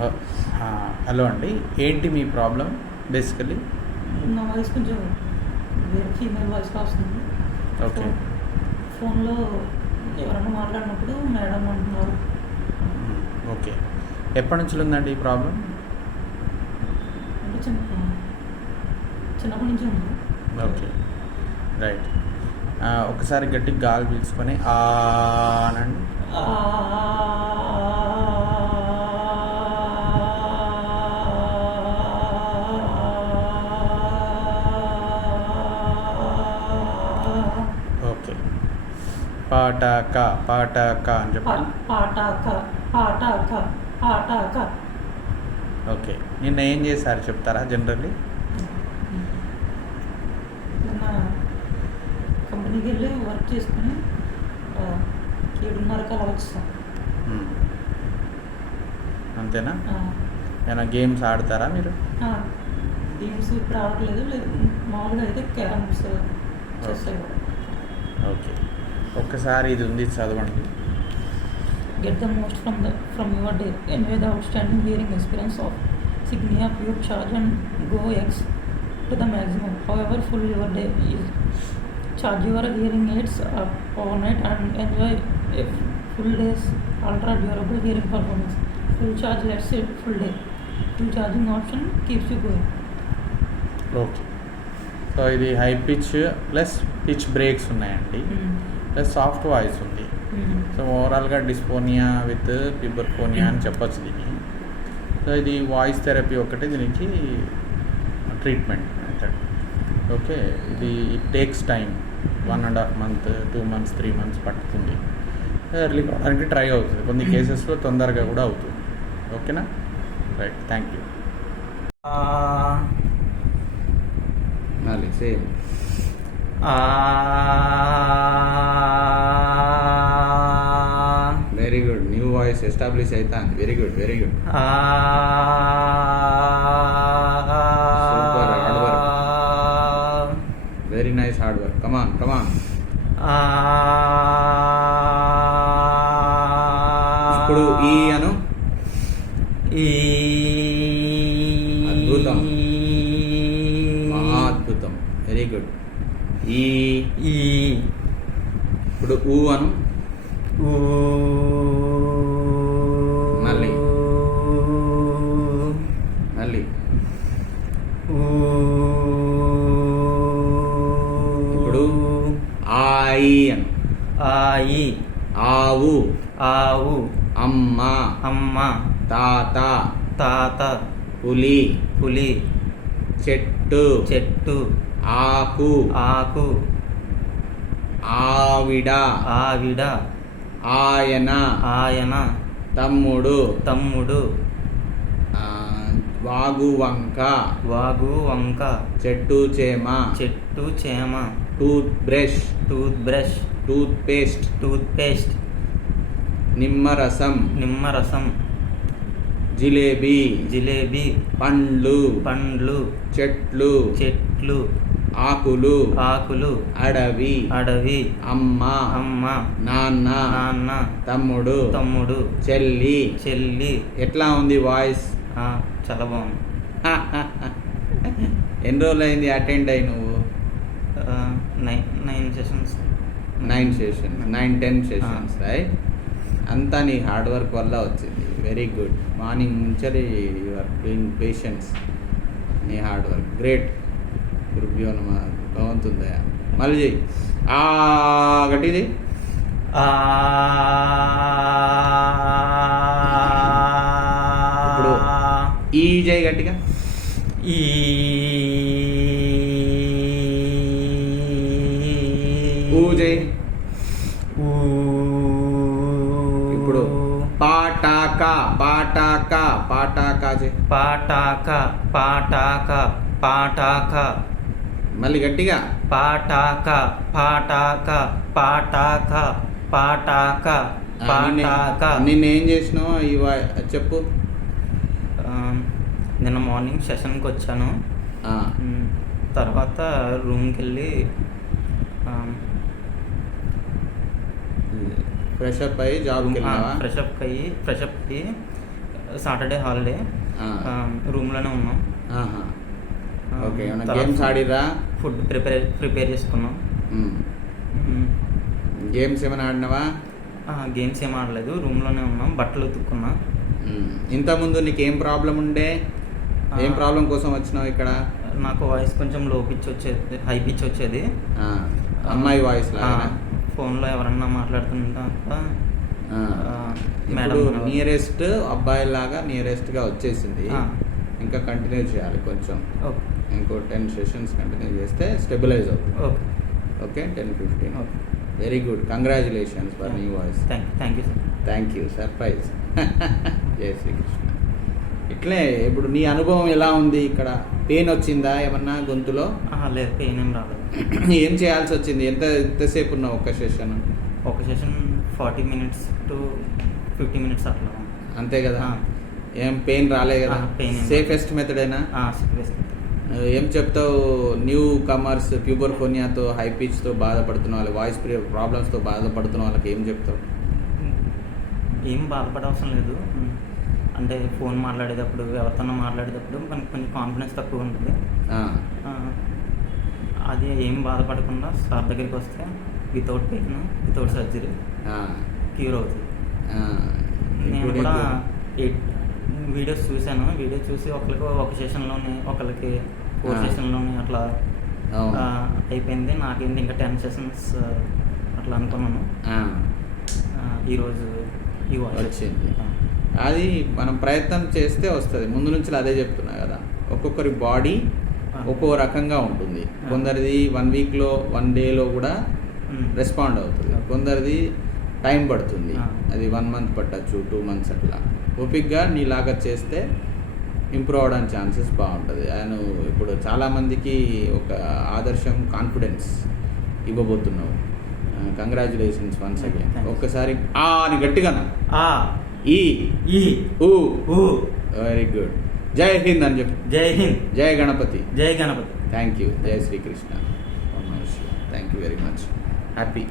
హ- హలో అండి, ఏంటి మీ ప్రాబ్లం బేసికలీ? నా వాయిస్ కొంచెం వేరే ఫీమేల్ వాయిస్లో వస్తుంది. ఓకే. ఫోన్లో ఎవరైనా మాట్లాడినప్పుడు మేడం అంటున్నారు. ఓకే, ఎప్పటి నుంచి ఉందండి ఈ ప్రాబ్లం? అంటే చిన్నప్పటి నుంచి ఉంది. Okay, right. ఒకసారి గట్టి గాలి పీల్చుకొని అనండి. ఓకే, పాటాక పాటాక అని చెప్పండి. పాటాక పాటాక పాటాక. ఓకే, నిన్న ఏం చేశారు చెప్తారా జనరల్లీ? నిన్న కంపెనీకి వెళ్ళి వర్క్ చేసుకుని 7:30కి అలా వచ్చాం. అంతేనా? ఏమైనా గేమ్స్ ఆడతారా మీరు? గేమ్స్ ఇప్పుడు ఆడట్లేదు, లేదు మామూలుగా అయితే క్యారమ్స్ చేస్తాయి. ఓకే, ఒక్కసారి ఇది ఉంది చదవండి. Get the most from your day. Enjoy the outstanding hearing experience of Signia Pure Charge and Go X to the maximum. However full your day is, charge your hearing aids up overnight and enjoy a full day's ultra durable hearing performance. Full charge lets you full day. Full charging option keeps you going. Okay, so ఇది high pitch plus pitch breaks ఉన్నాయండి, plus soft voice ఉంది. So ఓవరాల్గా dysphonia with పిబర్కోనియా అని చెప్పొచ్చు దీన్ని. So ఇది voice therapy ఒకటి దీనికి ట్రీట్మెంట్ మెథడ్. ఓకే, ఇది it takes time 1.5 months, 2 months, 3 months పట్టుతుంది. ఎర్లీ కావడానికి ట్రై అవుతుంది, కొన్ని కేసెస్లో తొందరగా కూడా అవుతుంది. ఓకేనా? Right, thank you. మళ్ళీ same very good, new voice establish అవుతుంది. Very good, very good, super hard work, very nice hard work. Come on come on. ఇప్పుడు ఈ అను. అద్భుతం, మహాద్భుతం, వెరీ గుడ్. ఈ ఇప్పుడు ఊ అను. మళ్ళీ మళ్ళీ ఇప్పుడు ఆయి అను. ఆయి ఆవు ఆవు అమ్మ అమ్మ తాత తాత పులి పులి చెట్టు చెట్టు ఆకు ఆకు ఆవిడ ఆవిడ ఆయన ఆయన తమ్ముడు తమ్ముడు వాగు వంక వాగు వంక చెట్టు చేమ చెట్టు చేమ toothbrush toothbrush toothpaste toothpaste నిమ్మరసం నిమ్మరసం జిలేబీ జిలేబీ పండ్లు పండ్లు చెట్లు చెట్లు ఆకులు ఆకులు అడవి అడవి అమ్మ అమ్మ నాన్న నాన్న తమ్ముడు తమ్ముడు చెల్లి. చెల్లి. ఎట్లా ఉంది వాయిస్? చాలా బాగుంది. ఎన్ని రోజులు అయింది అటెండ్ అయ్యి నువ్వు? 9 సెషన్స్. 9-10 sessions right. అంతా నీ హార్డ్ వర్క్ వల్ల వచ్చింది. Very good. మార్నింగ్ నుంచి యు ఆర్ డూయింగ్ పేషెన్స్. నీ హార్డ్ వర్క్ గ్రేట్. గురుభ్యో నమః. భగవంతుందయా. మళ్ళీ చెయ్యి. గట్టి చెయ్యి. ఇప్పుడు ఈ చెయ్యి గట్టిగా. ఈ ఊ చెయ్యి. ఇప్పుడు పాటాక పాటాక పాటాక చెయ్యి. పాటాక పాటాక పాటాక. మళ్ళీ గట్టిగా. పాటాక పాటాక పాటాక పాటాక పాటాక. నిన్నేం చేసినావు చెప్పు. నిన్న మార్నింగ్ సెషన్కి వచ్చాను. తర్వాత రూమ్కి వెళ్ళి ఫ్రెషప్ అయ్యి జాబ్కి వెళ్ళావా? ఫ్రెషప్ అయ్యి సాటర్డే హాలిడే రూమ్లోనే ఉన్నాం. ఓకే, ఏమైనా గేమ్స్ ఆడిరా? ఫుడ్ ప్రిపేర్ చేసుకున్నాం. గేమ్స్ ఏమైనా ఆడినావా? గేమ్స్ ఏం ఆడలేదు, రూమ్లోనే ఉన్నాం, బట్టలు ఉతుక్కున్నా. ఇంతకుముందు నీకు ఏం ప్రాబ్లం ఉండే? ఏం ప్రాబ్లం కోసం వచ్చినావు ఇక్కడ? నాకు వాయిస్ కొంచెం లో పిచ్ వచ్చేది, హై పిచ్ వచ్చేది. అమ్మాయి వాయిస్ లాగా ఫోన్లో ఎవరన్నా మాట్లాడుతుంటా మేడం. నియరెస్ట్ అబ్బాయి లాగా నియరెస్ట్గా వచ్చేసింది. ఇంకా కంటిన్యూ చేయాలి కొంచెం, ఇంకో 10 సెషన్స్ కంటిన్యూ చేస్తే స్టెబిలైజ్ అవుతుంది. Okay, 10-15. Very good, congratulations for new voice. Thank you sir. Thank you, surprise. జై శ్రీకృష్ణ. ఇట్లే ఇప్పుడు నీ అనుభవం ఎలా ఉంది? ఇక్కడ పెయిన్ వచ్చిందా ఏమన్నా గొంతులో? లేదు, పెయిన్ ఏం రాలేదు. ఏం చేయాల్సి వచ్చింది? ఎంతసేపు ఉన్నావు ఒక సెషన్? ఒక సెషన్ 40 minutes to 50 minutes అట్లా. అంతే కదా? ఏం పెయిన్ రాలేదు కదా? సేఫెస్ట్ మెథడేనా? ఏం చెప్తావు న్యూ కమర్స్, ప్యూబర్ఫోనియాతో, హై పిచ్తో బాధపడుతున్న వాళ్ళు, వాయిస్ ప్రాబ్లమ్స్తో బాధపడుతున్న వాళ్ళకి ఏం చెప్తావు? ఏం బాధపడవసరం లేదు. అంటే ఫోన్ మాట్లాడేటప్పుడు, ఎవరితో మాట్లాడేటప్పుడు మనకు కొంచెం కాన్ఫిడెన్స్ తక్కువ ఉంటుంది. అది ఏం బాధపడకుండా సార్ దగ్గరికి వస్తే without pain, without surgery cure అవుతుంది. నేను కూడా 8 వీడియోస్ చూశాను. వీడియోస్ చూసి ఒకరికి ఒక సెషన్లోనే, ఒకరికి 4 సెషన్లోనే అట్లా అయిపోయింది. నాకేంటి ఇంకా 10 సెషన్స్ అట్లా అనుకున్నాను. ఈరోజు ఈ వచ్చింది. అది మనం ప్రయత్నం చేస్తే వస్తుంది. ముందు నుంచి అదే చెప్తున్నా కదా, ఒక్కొక్కరి బాడీ ఒక్కో రకంగా ఉంటుంది. కొందరిది 1 వీక్లో 1 డేలో కూడా రెస్పాండ్ అవుతుంది, కొందరిది టైం పడుతుంది. అది 1 మంత్ పట్టచ్చు, 2 మంత్స్ అట్లా. ఓపిక్గా నీలాగా చేస్తే ఇంప్రూవ్ అవడానికి ఛాన్సెస్ బాగుంటుంది. ఆయన ఇప్పుడు చాలామందికి ఒక ఆదర్శం, కాన్ఫిడెన్స్ ఇవ్వబోతున్నావు. Congratulations once again. ఒక్కసారి అని గట్టిగా వెరీ గుడ్. జై హింద్ అని చెప్పు. జై హింద్. జై గణపతి. జై గణపతి. Thank you. జై Shrikrishna. Thank you very much. Happy.